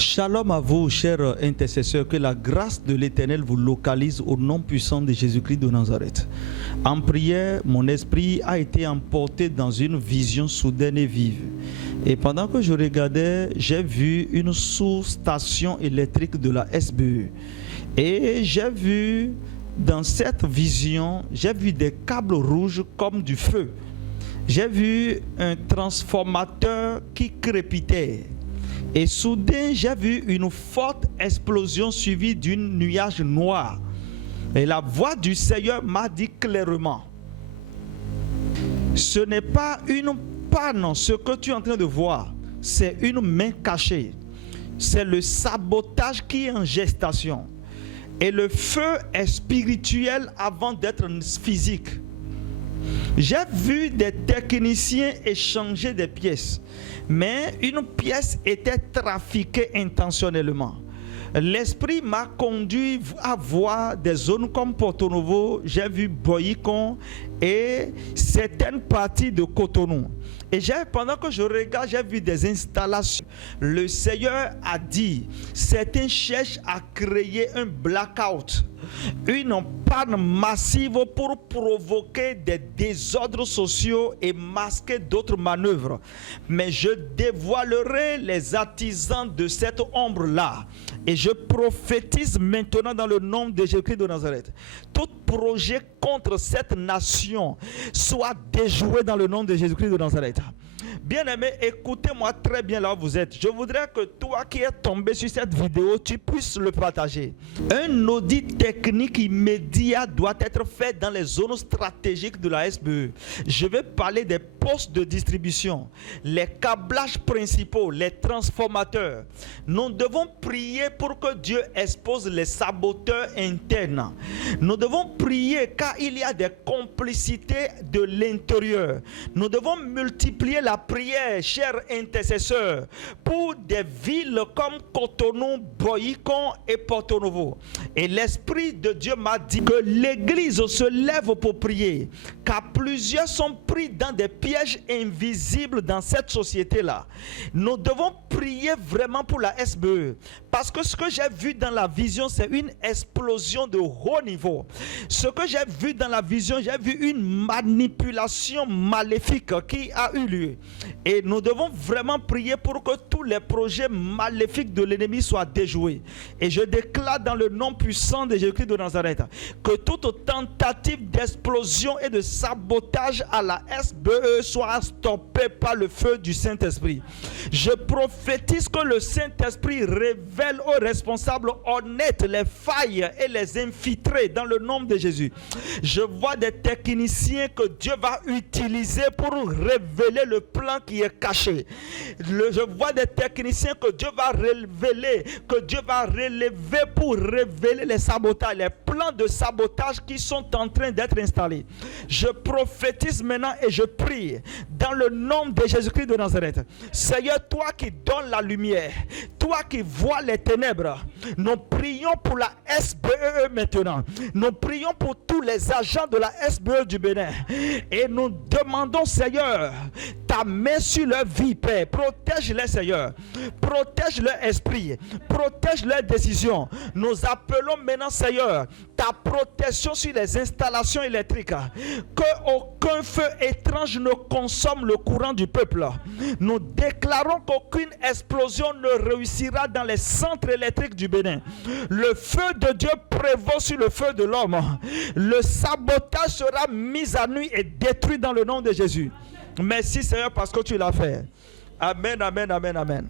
Shalom à vous, chers intercesseurs, que la grâce de l'Éternel vous localise au nom puissant de Jésus-Christ de Nazareth. En prière, mon esprit a été emporté dans une vision soudaine et vive. Et pendant que je regardais, j'ai vu une sous-station électrique de la SBE. Et j'ai vu, dans cette vision, j'ai vu des câbles rouges comme du feu. J'ai vu un transformateur qui crépitait. Et soudain, j'ai vu une forte explosion suivie d'un nuage noir. Et la voix du Seigneur m'a dit clairement, ce n'est pas une panne, ce que tu es en train de voir, c'est une main cachée. C'est le sabotage qui est en gestation. Et le feu est spirituel avant d'être physique. J'ai vu des techniciens échanger des pièces, mais une pièce était trafiquée intentionnellement. L'esprit m'a conduit à voir des zones comme Porto Novo, j'ai vu Boycon et certaines parties de Cotonou. Et pendant que je regarde, j'ai vu des installations. Le Seigneur a dit, certains cherchent à créer un blackout, une panne massive pour provoquer des désordres sociaux et masquer d'autres manœuvres. Mais je dévoilerai les artisans de cette ombre-là. Et je prophétise maintenant dans le nom de Jésus-Christ de Nazareth. Tout projet contre cette nation soit déjoué dans le nom de Jésus-Christ de Nazareth. Bien-aimé, écoutez-moi très bien là où vous êtes. Je voudrais que toi qui es tombé sur cette vidéo, tu puisses le partager. Un audit technique immédiat doit être fait dans les zones stratégiques de la SBE. Je vais parler des postes de distribution, les câblages principaux, les transformateurs. Nous devons prier pour que Dieu expose les saboteurs internes. Nous devons prier car il y a des complicités de l'intérieur. Nous devons multiplier la prière, chers intercesseurs, pour des villes comme Cotonou, Boycon et Porto Novo. Et l'Esprit de Dieu m'a dit que l'Église se lève pour prier, car plusieurs sont pris dans des pièges invisibles dans cette société-là. Nous devons prier vraiment pour la SBE, parce que ce que j'ai vu dans la vision, c'est une explosion de haut niveau. Ce que j'ai vu dans la vision, j'ai vu une manipulation maléfique qui a eu lieu. Et nous devons vraiment prier pour que tous les projets maléfiques de l'ennemi soient déjoués. Et je déclare dans le nom puissant de Jésus-Christ de Nazareth que toute tentative d'explosion et de sabotage à la SBE soit stoppée par le feu du Saint-Esprit. Je prophétise que le Saint-Esprit révèle aux responsables honnêtes les failles et les infiltrer dans le nom de Jésus. Je vois des techniciens que Dieu va utiliser pour révéler le plan qui est caché. Je vois des techniciens que Dieu va révéler, que Dieu va relever pour révéler les sabotages, les plans de sabotage qui sont en train d'être installés. Je prophétise maintenant et je prie dans le nom de Jésus-Christ de Nazareth. Seigneur, toi qui donnes la lumière, toi qui vois les ténèbres, nous prions pour la SBE maintenant. Nous prions pour tous les agents de la SBE du Bénin. Et nous demandons, Seigneur, ta main sur leur vie, Père. Protège-les, Seigneur. Protège leur esprit. Protège leurs décisions. Nous appelons maintenant, Seigneur, ta protection sur les installations électriques. Que aucun feu étrange ne consomme le courant du peuple. Nous déclarons qu'aucune explosion ne réussira dans les centres électriques du Bénin. Le feu de Dieu prévaut sur le feu de l'homme. Le sabotage sera mis à nu et détruit dans le nom de Jésus. Merci Seigneur parce que tu l'as fait. Amen, amen, amen, amen.